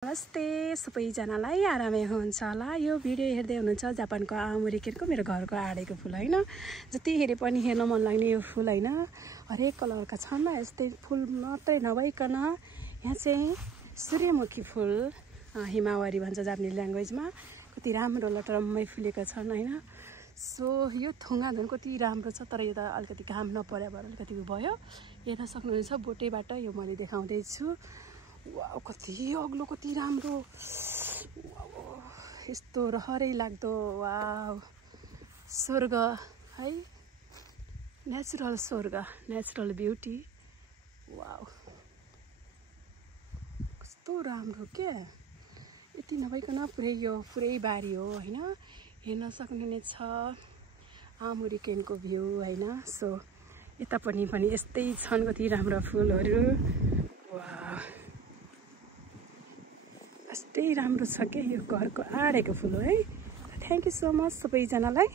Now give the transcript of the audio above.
नमस्ते सबैजनालाई आरामै हुनुहुन्छ होला। यो भिडियो हेर्दै हुनुहुन्छ जापानको आमुरिकेनको मेरो घरको आडेको फुल हैन। जति हेरे पनि हेर्न मन लाग्ने यो फुल हैन। हरेक कलरका छन्। यस्तै फुल मात्रै नभइकन यहाँ चाहिँ सूर्यमुखी फुल हिमावारी भन्छ जापानिज ल्याङ्ग्वेजमा। कति राम्रो लटरम्मै फुलेका छन् हैन। सो यो थुङ्गाधुन कति राम्रो छ, तर यो त अलिकति घाम नपरे भएर अलिकति भयो। हेर्न सक्नुहुन्छ बोटेबाट यो मैले देखाउँदै छु। वाउ कति अग्लो, कति राम्रो, यस्तो रहरै लाग्दो। वाउ स्वर्ग है, नेचुरल स्वर्ग, नेचुरल ब्युटी। वाउ कस्तो राम्रो के, यति नभइकन पुरै बारी हो हैन। हेर्न सक्नुहुनेछ आमुरिकेनको भ्यू हैन। सो यता पनि यस्तै छन् कति राम्रो फुलहरू। वाउ यस्तै राम्रो छ के यो घरको आडेको फुल हो है। थ्याङ्क यू सो मच सबैजनालाई।